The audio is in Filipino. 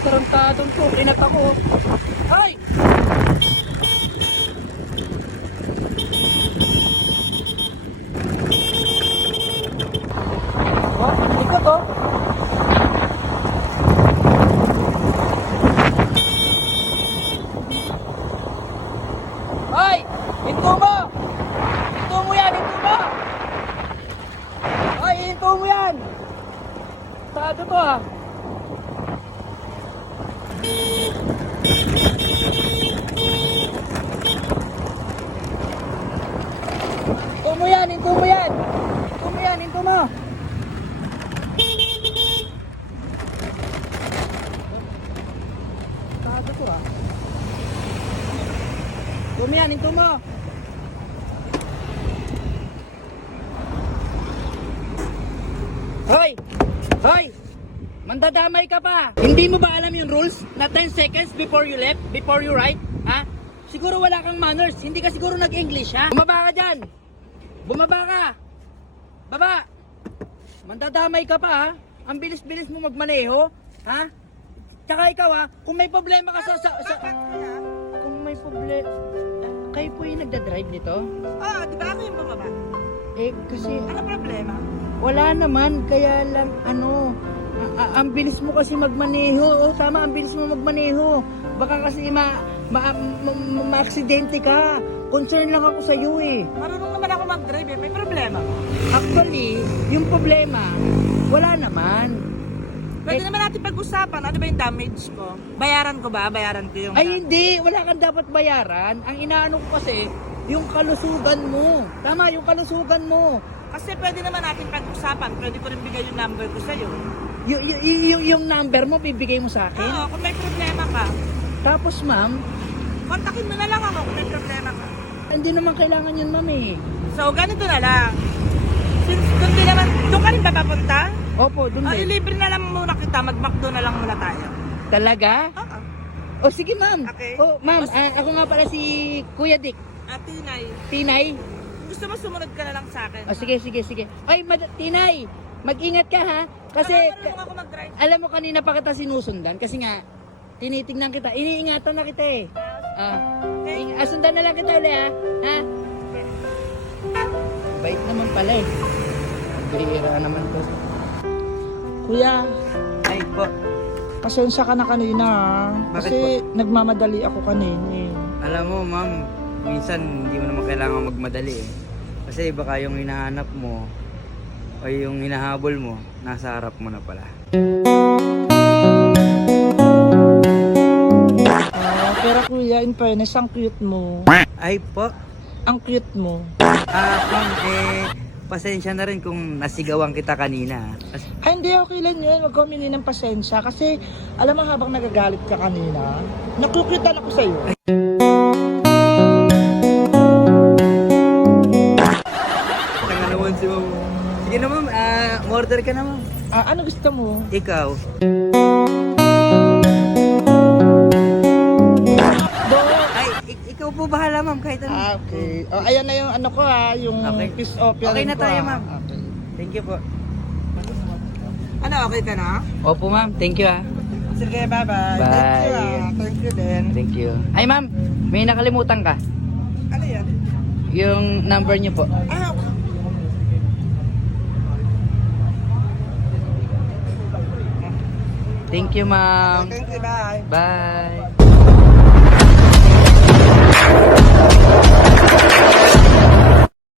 Tarantadong to, inat ako. Ay! Oh, ikot oh. Ay! Hinto mo! Hinto mo yan! Hinto mo! Ay, hinto mo yan! Tado to ah. Hinto mo yan! Hinto mo yan! Hinto mo yan! Hinto mo! Tado to ah. Hinto mo yan! Hinto mo! Hoy! Hoy! Mandadamay ka pa! Hindi mo ba alam yung rules na 10 seconds before you left, before you right? Ha? Siguro wala kang manners. Hindi ka siguro nag-English, ha? Bumaba ka dyan! Bumaba ka! Baba! Mandadamay ka pa, ha? Ang bilis-bilis mo magmaneho, ha? Tsaka ikaw, ha? Kung may problema ka kung may problema... Kayo po yung nagdadrive nito? Oo, di ba ako yung bumaba? Eh, kasi... Ano problema? Wala naman, kaya lang ano, ang bilis mo kasi magmaneho. Oh, tama, ang bilis mo magmaneho. Baka kasi ma-aksidente ka. Concern lang ako sa iyo eh. Marunong naman ako mag-drive eh. May problema. Actually, yung problema, wala naman. Pwede naman natin pag-usapan. Ano ba yung damage ko? Bayaran ko ba? Bayaran ko yung... Ay hindi, wala kang dapat bayaran. Ang inaano ko kasi, yung kalusugan mo. Tama, yung kalusugan mo. Kasi pwede naman natin pag-usapan. Pwede ko rin bigay yung number ko sa'yo. Yung number mo, bibigay mo sa akin. Oo, kung may problema ka, Tapos ma'am, kontakin mo na lang ako kung may problema ka. hindi naman kailangan yun ma'am eh. So, ganito na lang. Since doon din naman, doon ka rin ba papunta? Opo, dun din. Ilibre na lang muna kita. Mag-McDo na lang muna tayo. Talaga? Oo. O sige ma'am. Okay. Oh, ma'am, ako nga pala si Kuya Dick. Tinay. Tinay. Gusto mo sumunod ka na lang sa akin? O sige, sige, sige. Ay, Tinay, mag-ingat ka ha. Kasi, Marunong ako mag-drive. alam mo kanina pa kita sinusundan. Kasi nga, tinitingnan kita. Iniingatan na kita eh. Sundan na lang kita ulit ha. Ha? Bait naman pala eh. Bihira naman to. Kuya, Ay po. pasensya ka na kanina ha. Bakit Kasi nagmamadali ako kanina eh. Alam mo, ma'am, minsan hindi mo naman kailangan magmadali eh. Kasi baka yung hinahanap mo o yung hinahabol mo, nasa harap mo na pala. Pero kuya, in fairness, ang cute mo. Ay po, Ang cute mo. ma'am, pasensya na rin kung nasigawan kita kanina. Ay, hindi, okay lang yun. Huwag ka humingi ng pasensya. Kasi, alam mo habang nagagalit ka kanina, nakukutan ako sa'yo. Tanga naman si ma'am. Sige na ma'am, order ka na ma'am. Ano gusto mo? Ikaw. Ay, ikaw po bahala ma'am, kahit ano. Okay. Ayan na yung ano ko yung Okay. piece of Okay na tayo, ma'am. Okay. Thank you po. Ano, okay ka na? Opo ma'am, thank you ah. Sige, bye-bye. Bye. Thank you Thank you din. Thank you. Ay ma'am, may nakalimutan ka. Ano yan? Yung number niyo po. Okay. Thank you ma'am. Thank you, bye. Bye.